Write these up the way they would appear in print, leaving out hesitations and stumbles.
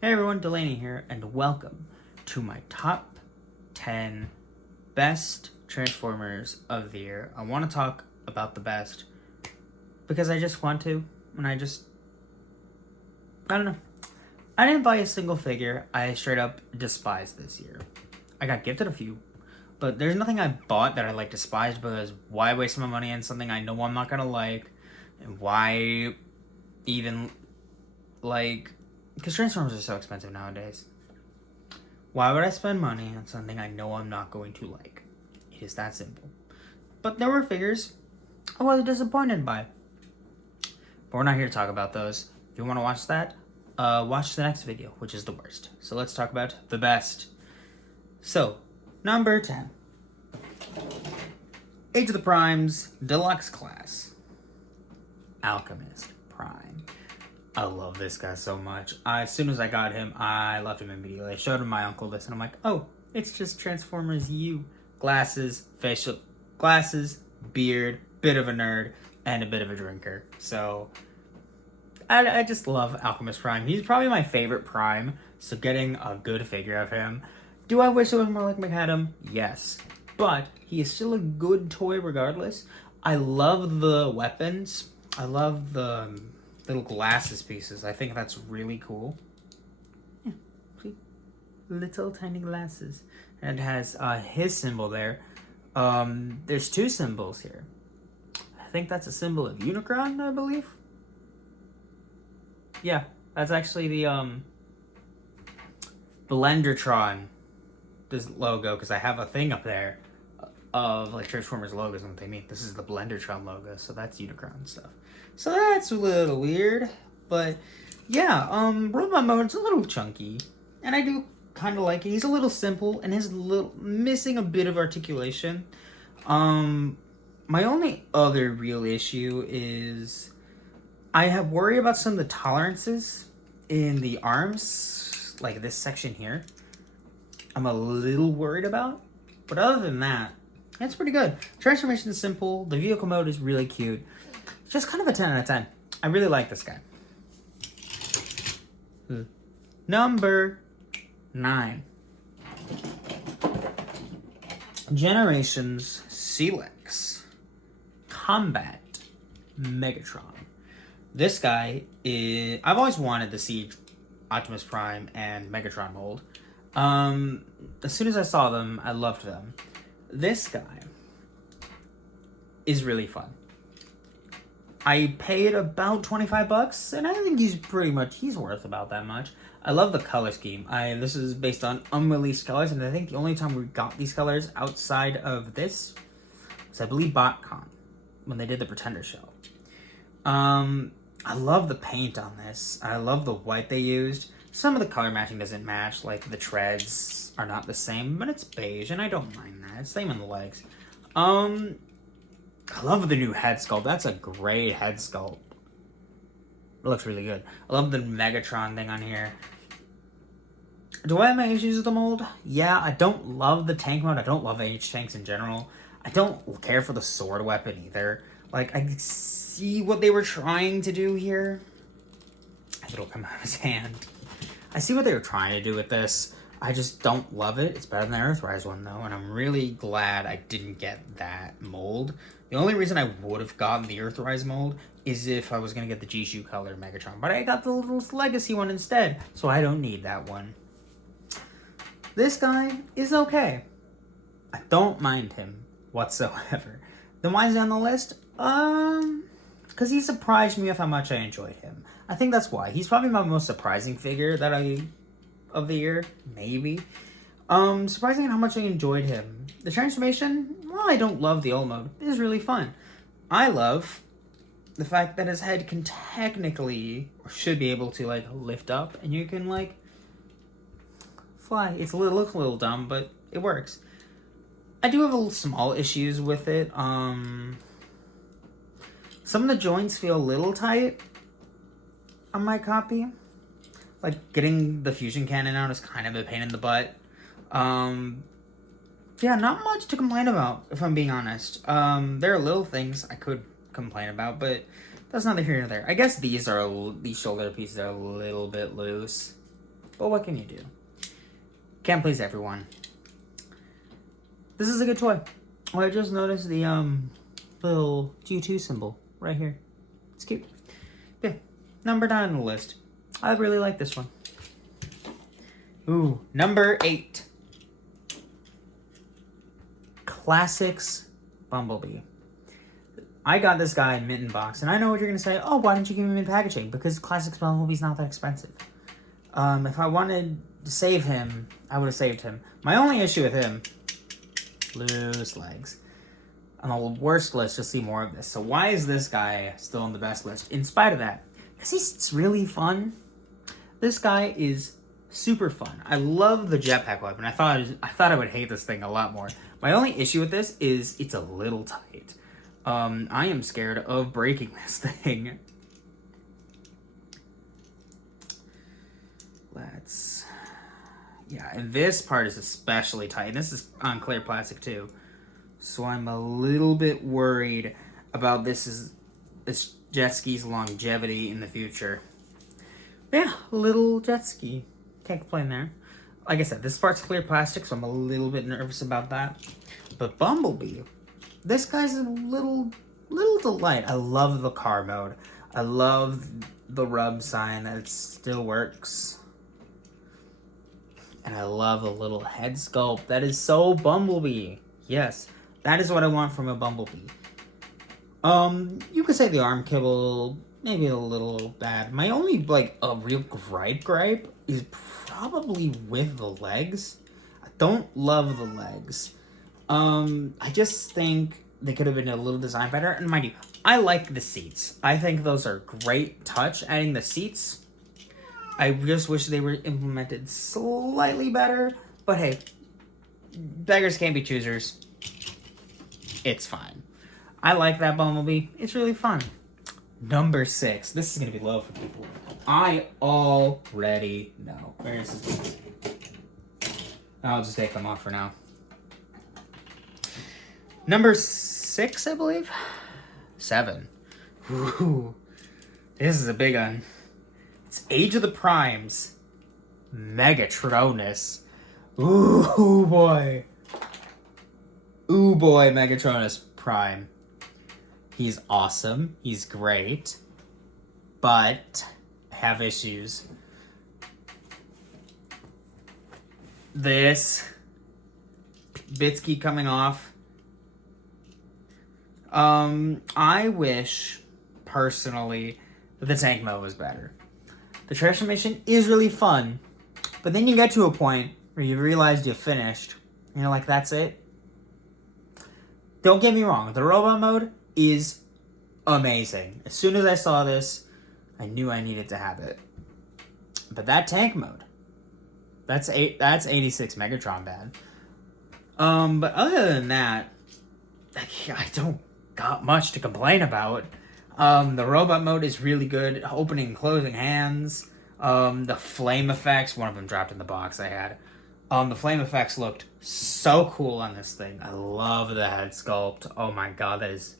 Hey everyone, Delaney here, and welcome to my top 10 best Transformers of the year. I want to talk about the best because I just want to, and I don't know. I didn't buy a single figure I straight up despise this year. I got gifted a few, but there's nothing I bought that I like despised because why waste my money on something I know I'm not gonna like, and why even like. Because Transformers are so expensive nowadays. Why would I spend money on something I know I'm not going to like? It is that simple. But there were figures I was disappointed by. But we're not here to talk about those. If you want to watch that, watch the next video, which is the worst. So let's talk about the best. So, number 10. Age of the Primes Deluxe Class. Alchemist Prime. I love this guy so much. As soon as I got him, I loved him immediately. I showed him my uncle this, and I'm like, oh, it's just Transformers U. Glasses, facial glasses, beard, bit of a nerd, and a bit of a drinker. So, I just love Alchemist Prime. He's probably my favorite Prime, so getting a good figure of him. Do I wish it was more like McAdam? Yes. But he is still a good toy regardless. I love the weapons. I love the little glasses pieces. I think that's really cool. Yeah, see? Little tiny glasses. And it has his symbol there. There's two symbols here. I think that's a symbol of Unicron, I believe. Yeah, that's actually the Blendertron this logo, because I have a thing up there of like Transformers logos and what they mean. This is the Blendertron logo, so that's Unicron stuff. So that's a little weird, but yeah, robot mode's a little chunky, and I do kind of like it. He's a little simple, and his little missing a bit of articulation. My only other real issue is I have worry about some of the tolerances in the arms, like this section here. I'm a little worried about, but other than that, it's pretty good. Transformation is simple. The vehicle mode is really cute. Just kind of a 10 out of 10. I really like this guy. Number 9. Generations Celix Combat Megatron. This guy is... I've always wanted to see Optimus Prime and Megatron mold. As soon as I saw them, I loved them. This guy is really fun. I paid about $25, and I think he's worth about that much. I love the color scheme. This is based on unreleased colors, and I think the only time we got these colors outside of this was, I believe, BotCon, when they did the Pretender show. I love the paint on this. I love the white they used. Some of the color matching doesn't match, like the treads are not the same, but it's beige, and I don't mind that. Same on the legs. I love the new head sculpt. That's a great head sculpt. It looks really good. I love the Megatron thing on here. Do I have my issues with the mold? Yeah, I don't love the tank mode. I don't love H tanks in general. I don't care for the sword weapon either. Like, I see what they were trying to do here. It'll come out of his hand. I see what they were trying to do with this. I just don't love it. It's better than the Earthrise one, though, and I'm really glad I didn't get that mold. The only reason I would have gotten the Earthrise mold is if I was going to get the Jishu color Megatron, but I got the little Legacy one instead, so I don't need that one. This guy is okay. I don't mind him whatsoever. Then why is he on the list? Because he surprised me with how much I enjoyed him. I think that's why. He's probably my most surprising figure of the year, maybe. Surprising how much I enjoyed him. The transformation, while I don't love the old mode, is really fun. I love the fact that his head can technically, or should be able to, like, lift up, and you can, like, fly. It looks a little dumb, but it works. I do have a little small issues with it. Some of the joints feel a little tight on my copy. Like, getting the fusion cannon out is kind of a pain in the butt. Yeah, not much to complain about, if I'm being honest. There are little things I could complain about, but that's neither here nor there. I guess these shoulder pieces are a little bit loose. But what can you do? Can't please everyone. This is a good toy. Oh, I just noticed the little G2 symbol right here. It's cute. Yeah, number 9 on the list. I really like this one. Ooh, number 8. Classics Bumblebee. I got this guy in Mitten Box, and I know what you're going to say. Oh, why didn't you give him in packaging? Because Classics Bumblebee's not that expensive. If I wanted to save him, I would have saved him. My only issue with him, loose legs. On the worst list, you'll see more of this. So why is this guy still on the best list? In spite of that, because he's really fun. This guy is super fun. I love the jetpack weapon. I thought I would hate this thing a lot more. My only issue with this is it's a little tight. I am scared of breaking this thing. Yeah, and this part is especially tight. And this is on clear plastic too. So I'm a little bit worried about this jet ski's longevity in the future. Yeah, little jet ski. Can't complain there. Like I said, this part's clear plastic, so I'm a little bit nervous about that. But Bumblebee, this guy's a little delight. I love the car mode. I love the rub sign that it still works. And I love the little head sculpt. That is so Bumblebee. Yes, that is what I want from a Bumblebee. You could say the arm kibble, maybe a little bad. My only, a real gripe is probably with the legs. I don't love the legs. I just think they could have been a little designed better. And mind you, I like the seats. I think those are great touch, adding the seats. I just wish they were implemented slightly better. But hey, beggars can't be choosers. It's fine. I like that Bumblebee. It's really fun. Number 6. This is going to be low for people. I already know. Where is this? I'll just take them off for now. Number 6, I believe? 7. Ooh, this is a big one. It's Age of the Primes. Megatronus. Ooh, boy. Ooh, boy, Megatronus Prime. He's awesome. He's great. But I have issues. This bits keep coming off. I wish, personally, that the tank mode was better. The transformation is really fun, but then you get to a point where you realize you've finished, and you're like, that's it? Don't get me wrong, the robot mode is amazing. As soon as I saw this, I knew I needed to have it. But that tank mode, that's 86 Megatron bad. But other than that, I don't got much to complain about. The robot mode is really good. Opening and closing hands. The flame effects, one of them dropped in the box I had. The flame effects looked so cool on this thing. I love the head sculpt. Oh my god, that is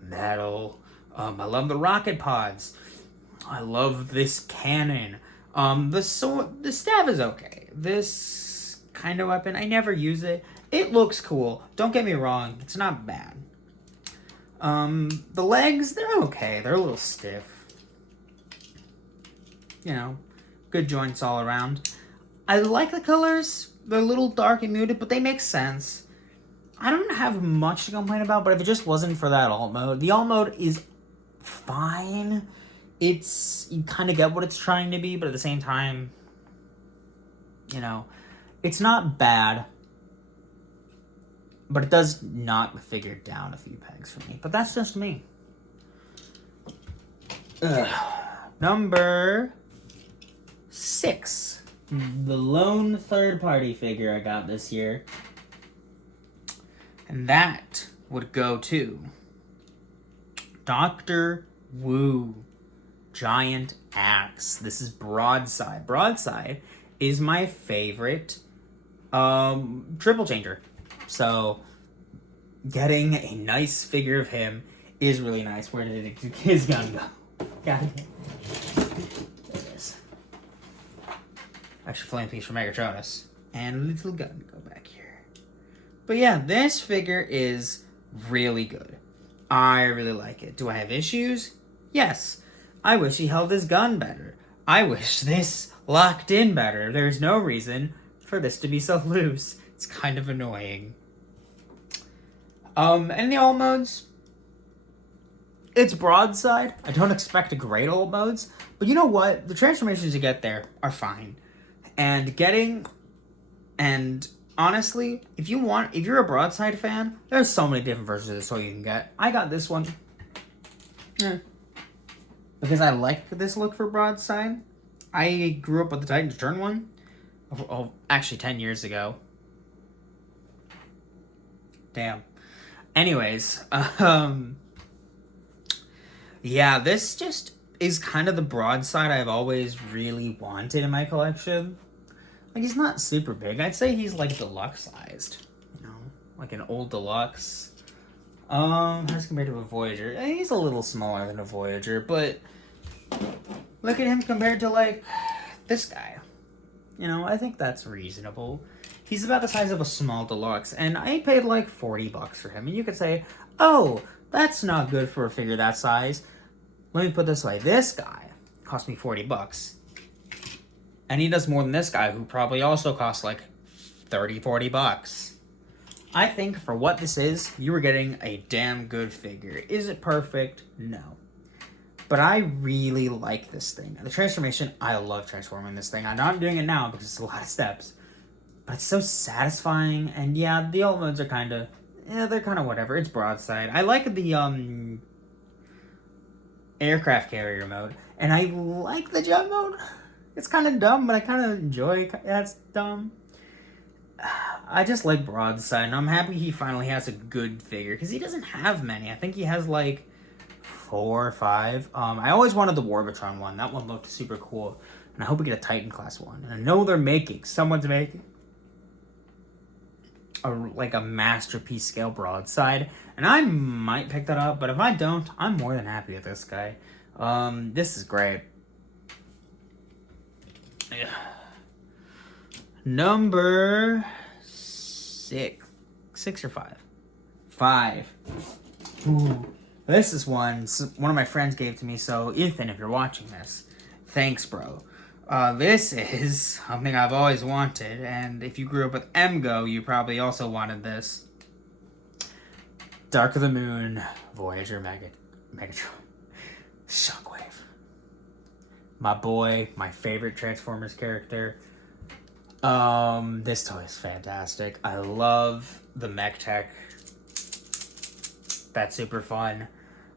metal. I love the rocket pods. I love this cannon. The staff is okay. This kind of weapon, I never use it. It looks cool. Don't get me wrong, it's not bad. The legs, they're okay. They're a little stiff. You know, good joints all around. I like the colors. They're a little dark and muted, but they make sense. I don't have much to complain about, but if it just wasn't for that alt mode, the alt mode is fine. You kind of get what it's trying to be, but at the same time, you know, it's not bad. But it does knock the figure down a few pegs for me. But that's just me. Number 6. The lone third-party figure I got this year. And that would go to Dr. Wu Giant Axe. This is Broadside. Broadside is my favorite triple changer. So, getting a nice figure of him is really nice. Where did his gun go? Got it. There it is. Extra flame piece for Megatronus. And a little gun go back here. But yeah, this figure is really good. I really like it. Do I have issues? Yes. I wish he held his gun better. I wish this locked in better. There's no reason for this to be so loose. It's kind of annoying. And the alt modes, it's broadside. I don't expect a great alt modes, but you know what? The transformations you get there are fine. And honestly, if you're a broadside fan, there's so many different versions of this toy you can get. I got this one. Because I like this look for broadside. I grew up with the Titans Return one. Actually 10 years ago. Damn. Anyways, yeah, this just is kind of the broadside I've always really wanted in my collection. Like, he's not super big. I'd say he's like deluxe sized, you know, like an old deluxe. As compared to a Voyager, he's a little smaller than a Voyager, but look at him compared to like this guy. You know, I think that's reasonable. He's about the size of a small deluxe, and I paid like $40 for him. And you could say, oh, that's not good for a figure that size. Let me put it this way. This guy cost me $40. And he does more than this guy, who probably also costs like $30-40. I think for what this is, you were getting a damn good figure. Is it perfect? No. But I really like this thing. The transformation, I love transforming this thing. I'm not doing it now because it's a lot of steps. But it's so satisfying. And yeah, the alt modes are kind of... yeah, they're kind of whatever. It's broadside. I like the aircraft carrier mode. And I like the jump mode. It's kind of dumb, but I kind of enjoy it. Yeah, it's dumb. I just like broadside. And I'm happy he finally has a good figure. Because he doesn't have many. I think he has like 4 or 5. I always wanted the Warbotron one. That one looked super cool. And I hope we get a Titan class one. And I know they're making. Someone's making a masterpiece scale broadside. And I might pick that up. But if I don't, I'm more than happy with this guy. This is great. Yeah. Number 6. 6 or 5? 5. Ooh. This is one of my friends gave to me, so Ethan, if you're watching this, thanks, bro. This is something I've always wanted, and if you grew up with MGO, you probably also wanted this. Dark of the Moon, Voyager Megatron. Shockwave. My boy, my favorite Transformers character. This toy is fantastic. I love the mech tech. That's super fun.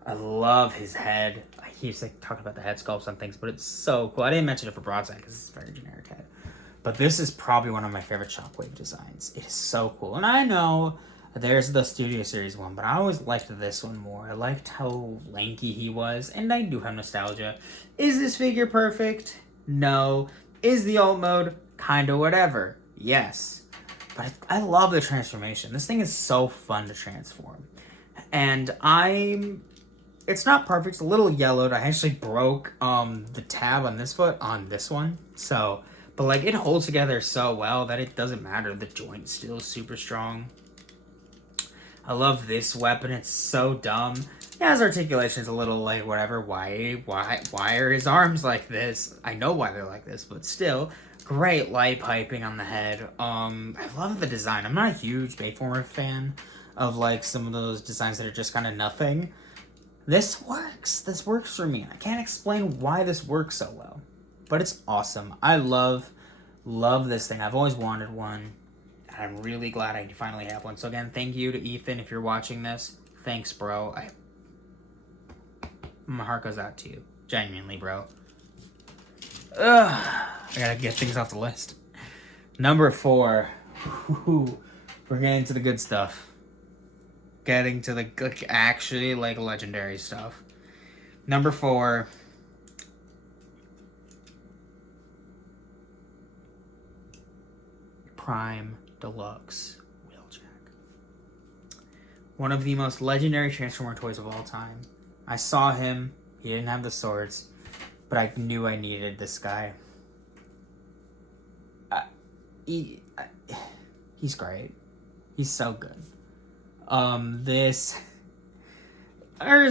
I love his head. I keep talking about the head sculpts and things, but it's so cool. I didn't mention it for broadside because it's a very generic head. But this is probably one of my favorite Shockwave designs. It is so cool. And I know there's the Studio Series one, but I always liked this one more. I liked how lanky he was, and I do have nostalgia. Is this figure perfect? No. Is the alt mode kinda whatever? Yes. But I love the transformation. This thing is so fun to transform. And it's not perfect, it's a little yellowed. I actually broke the tab on this foot on this one. So, but like it holds together so well that it doesn't matter. The joint's still super strong. I love this weapon, it's so dumb. Yeah, his articulation's a little like whatever. Why are his arms like this? I know why they're like this, but still. Great light piping on the head. I love the design. I'm not a huge Bayformer fan of like some of those designs that are just kind of nothing. This works. This works for me. I can't explain why this works so well, but it's awesome. I love this thing. I've always wanted one. I'm really glad I finally have one. So again, thank you to Ethan if you're watching this. Thanks, bro. My heart goes out to you. Genuinely, bro. Ugh. I gotta get things off the list. Number 4. Ooh, we're getting to the good stuff. Getting to the actually like legendary stuff. Number 4. Prime Deluxe Wheeljack. One of the most legendary Transformer toys of all time. I saw him. He didn't have the swords, but I knew I needed this guy. He's great. He's so good. His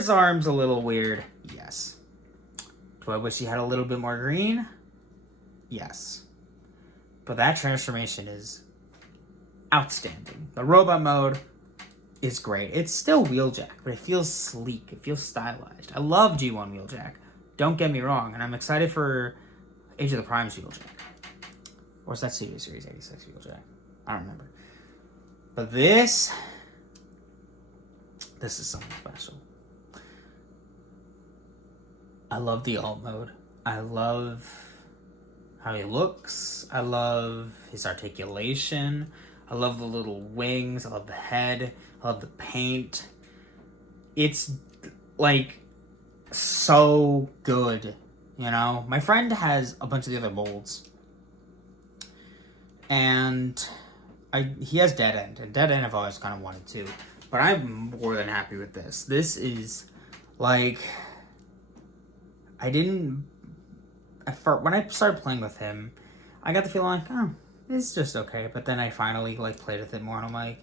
arm's a little weird. Yes. Do I wish he had a little bit more green? Yes. But that transformation is outstanding. The robot mode is great. It's still Wheeljack, but it feels sleek. It feels stylized. I love G1 Wheeljack. Don't get me wrong. And I'm excited for Age of the Primes Wheeljack. Or is that Studio Series 86 Wheeljack? I don't remember. But this is something special. I love the alt mode. I love how he looks. I love his articulation. I love the little wings. I love the head. I love the paint. It's like so good, you know? My friend has a bunch of the other molds. And he has Dead End. And Dead End I've always kind of wanted to. But I'm more than happy with this. This is like... when I started playing with him, I got the feeling like, oh, it's just okay. But then I finally like played with it more, and I'm like,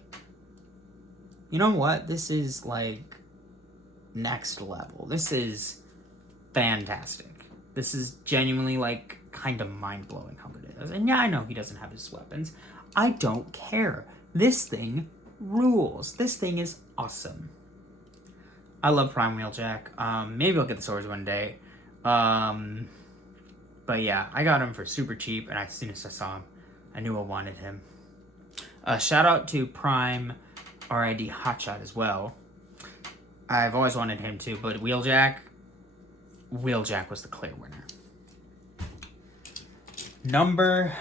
you know what? This is like next level. This is fantastic. This is genuinely like kind of mind blowing how good it is. And yeah, I know he doesn't have his weapons. I don't care. This thing rules. This thing is awesome. I love Prime Wheeljack. Maybe I'll get the swords one day. But yeah, I got him for super cheap, and as soon as I saw him, I knew I wanted him. Shout out to Prime RID Hotshot as well. I've always wanted him too, but Wheeljack was the clear winner. Number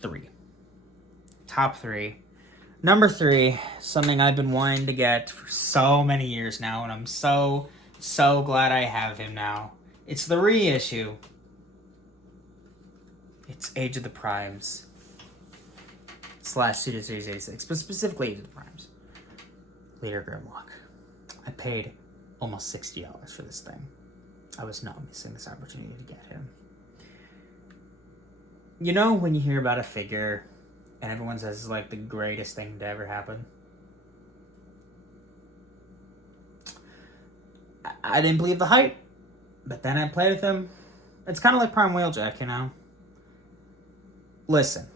3. Top 3. Number 3, something I've been wanting to get for so many years now, and I'm so glad I have him now. It's the reissue. It's Age of the Primes / Studio Series 86, but specifically Age of the Primes. Leader Grimlock. I paid almost $60 for this thing. I was not missing this opportunity to get him. You know when you hear about a figure and everyone says it's like the greatest thing to ever happen? I didn't believe the hype, but then I played with him. It's kind of like Prime Wheeljack, you know? Listen,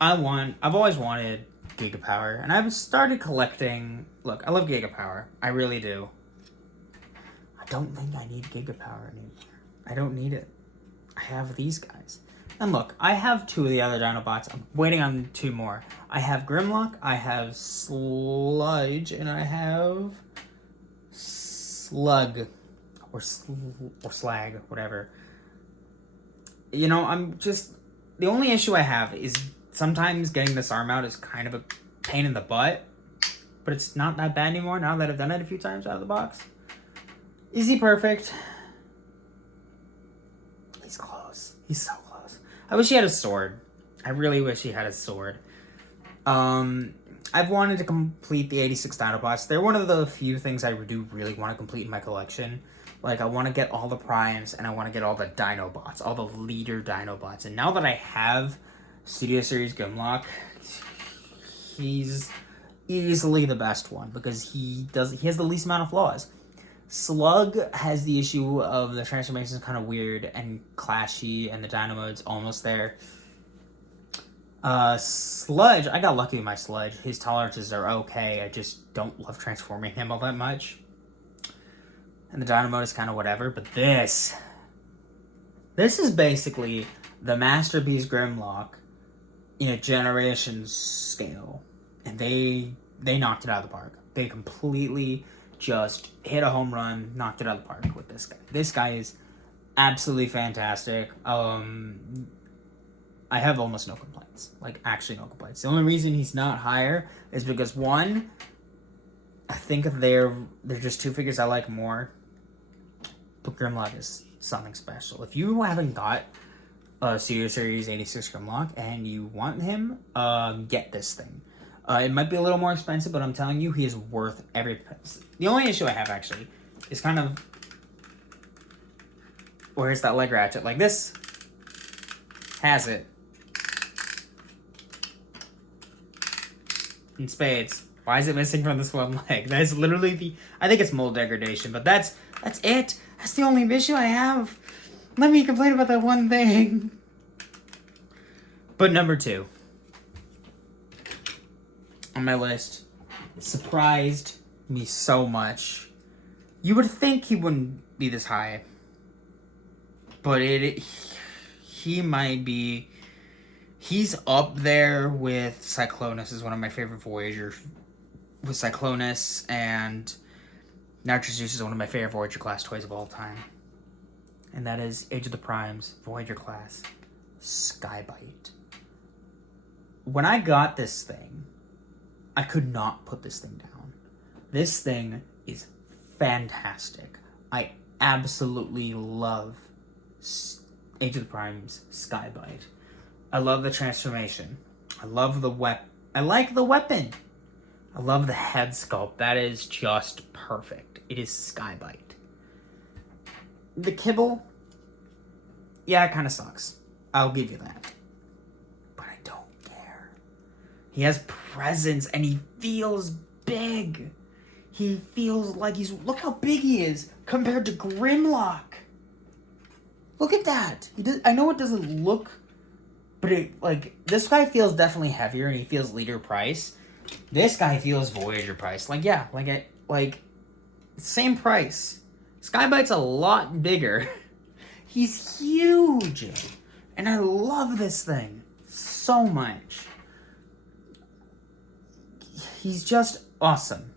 I've always wanted Giga Power, and I've started collecting. Look, I love Giga Power. I really do. I don't think I need Giga Power anymore. I don't need it. I have these guys. And look, I have 2 of the other Dinobots. I'm waiting on 2 more. I have Grimlock, I have Sludge, and I have Slug. Or Slag, whatever. You know, the only issue I have is sometimes getting this arm out is kind of a pain in the butt. But it's not that bad anymore now that I've done it a few times out of the box. Is he perfect? He's close. He's so close. I wish he had a sword. I really wish he had a sword. I've wanted to complete the 86 Dinobots. They're one of the few things I do really want to complete in my collection. Like, I want to get all the Primes, and I want to get all the Dinobots, all the leader Dinobots. And now that I have Studio Series Grimlock, he's easily the best one, because he has the least amount of flaws. Slug has the issue of the transformation is kind of weird and clashy, and the Dynamode's almost there. Sludge, I got lucky with my Sludge. His tolerances are okay. I just don't love transforming him all that much. And the Dynamode is kind of whatever, but this is basically the Masterpiece Grimlock in a generation's scale. And they knocked it out of the park. They completely just hit a home run, knocked it out of the park with this guy. This guy is absolutely fantastic. I have almost no complaints. Like, actually no complaints. The only reason he's not higher is because, one, I think they're just 2 figures I like more. But Grimlock is something special. If you haven't got a Studio Series 86 Grimlock and you want him, get this thing. It might be a little more expensive, but I'm telling you, he is worth every penny. The only issue I have, actually, is kind of... where's that leg ratchet? Like this. has it. In spades. Why is it missing from this one leg? That's literally the... I think it's mold degradation, but that's it. That's the only issue I have. Let me complain about that one thing. But number 2 on my list surprised me so much. You would think he wouldn't be this high, but he might be. He's up there with Cyclonus, is one of my favorite Voyagers. With Cyclonus and Nitrous Juice is one of my favorite Voyager class toys of all time. And that is Age of the Primes, Voyager class, Skybite. When I got this thing, I could not put this thing down. This thing is fantastic. I absolutely love Age of the Primes, Skybite. I love the transformation. I love the weapon. I like the weapon. I love the head sculpt. That is just perfect. It is Skybite. The kibble, yeah, it kind of sucks. I'll give you that. But I don't care. He has presence and he feels big. He feels like he's... Look how big he is compared to Grimlock. Look at that. I know it doesn't look... But it, like, this guy feels definitely heavier and he feels leader price. This guy feels Voyager price. Like, yeah, same price. Skybite's a lot bigger. He's huge. And I love this thing so much. He's just awesome.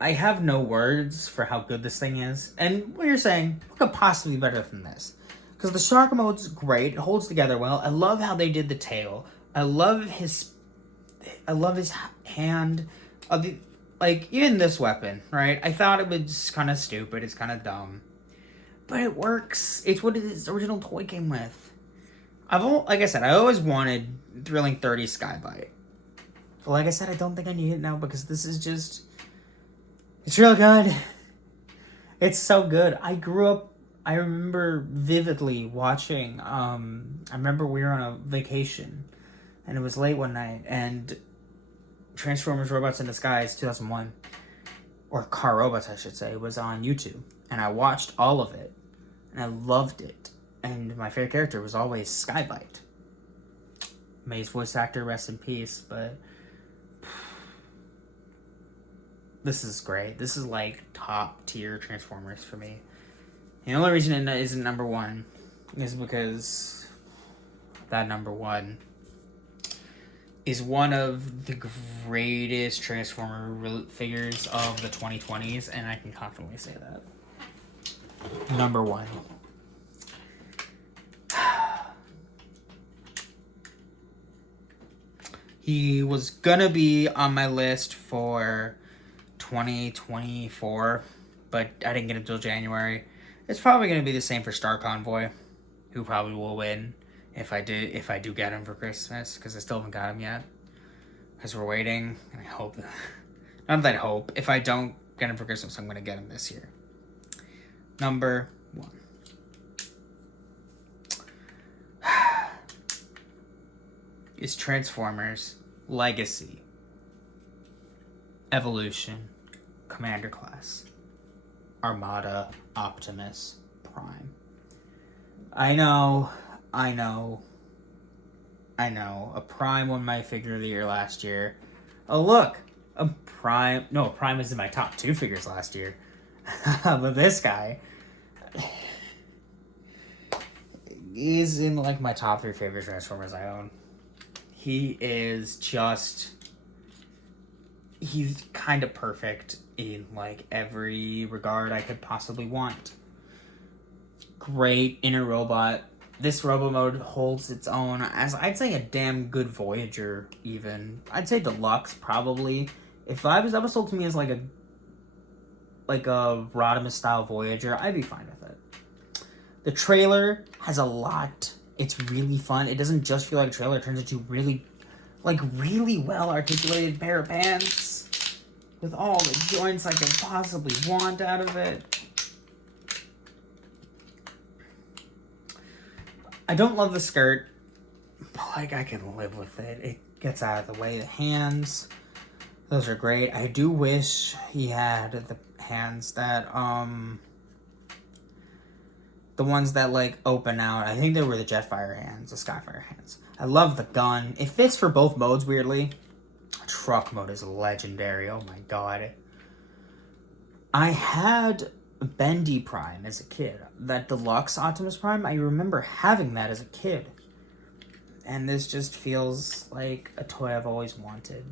I have no words for how good this thing is. And what you're saying, what could possibly be better than this? Because the shark mode's great. It holds together well. I love how they did the tail. I love his hand. Even this weapon, right? I thought it was kind of stupid. It's kind of dumb. But it works. It's what his original toy came with. Like I said, I always wanted Thrilling 30 Skybite. But like I said, I don't think I need it now because this is just... It's real good. It's so good. I remember vividly watching, I remember we were on a vacation, and it was late one night, and Transformers Robots in Disguise 2001, or Car Robots I should say, was on YouTube, and I watched all of it, and I loved it, and my favorite character was always Skybite. May his voice actor rest in peace, but this is great. This is like top tier Transformers for me. The only reason it isn't number 1 is because that number 1 is one of the greatest Transformer figures of the 2020s, and I can confidently say that. Number 1. He was gonna be on my list for 2024, but I didn't get him until January. It's probably going to be the same for Star Convoy, who probably will win if I do get him for Christmas, because I still haven't got him yet. Because we're waiting, and I hope... Not that I hope. If I don't get him for Christmas, I'm going to get him this year. Number 1. Is Transformers Legacy, Evolution, Commander Class, Armada, Optimus Prime. I know. A Prime won my figure of the year last year. Oh look, a Prime. No, a Prime is in my top 2 figures last year. But this guy is in like my top 3 favorite Transformers I own. He is just... He's kind of perfect in like every regard I could possibly want. Great inner robot. This robo mode holds its own as, I'd say, a damn good Voyager even. I'd say Deluxe probably. If that was sold to me as like a Rodimus style Voyager, I'd be fine with it. The trailer has a lot. It's really fun. It doesn't just feel like a trailer. It turns into really well articulated pair of pants with all the joints I could possibly want out of it. I don't love the skirt, but like I can live with it. It gets out of the way. The hands, those are great. I do wish he had the hands that the ones that like open out. I think they were the Jetfire hands, the Skyfire hands. I love the gun. It fits for both modes, weirdly. Truck mode is legendary. Oh my god. I had Bendy Prime as a kid. That deluxe Optimus Prime, I remember having that as a kid. And this just feels like a toy I've always wanted.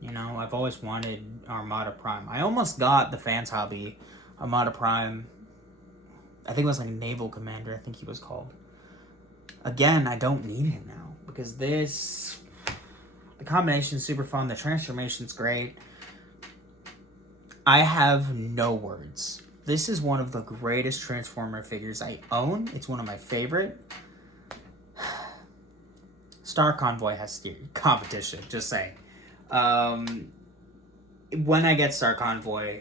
You know, I've always wanted Armada Prime. I almost got the Fans Hobby Armada Prime. I think it was like a Naval Commander, I think he was called. Again, I don't need him now. Because this... The combination is super fun. The transformation's great. I have no words. This is one of the greatest Transformer figures I own. It's one of my favorite. Star Convoy has competition, just saying. When I get Star Convoy,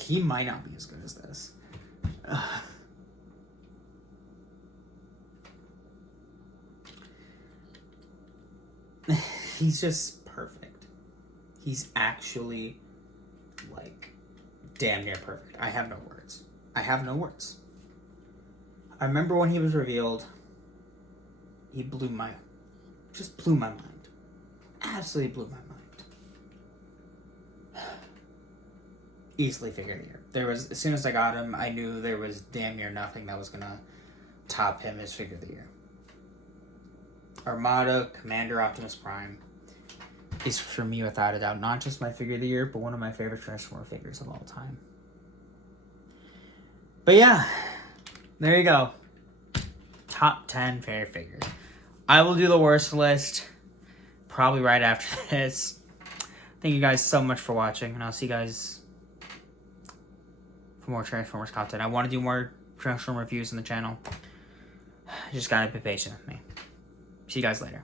he might not be as good as this. He's just perfect. He's actually, like, damn near perfect. I have no words. I have no words. I remember when he was revealed, he blew my mind. Absolutely blew my mind. Easily figure of the year. There was, as soon as I got him, I knew there was damn near nothing that was gonna top him as figure of the year. Armada Commander Optimus Prime is, for me, without a doubt, not just my figure of the year, but one of my favorite Transformer figures of all time. But yeah, there you go. Top 10 favorite figures. I will do the worst list probably right after this. Thank you guys so much for watching, and I'll see you guys for more Transformers content. I want to do more Transformer reviews on the channel. Just gotta be patient with me. See you guys later.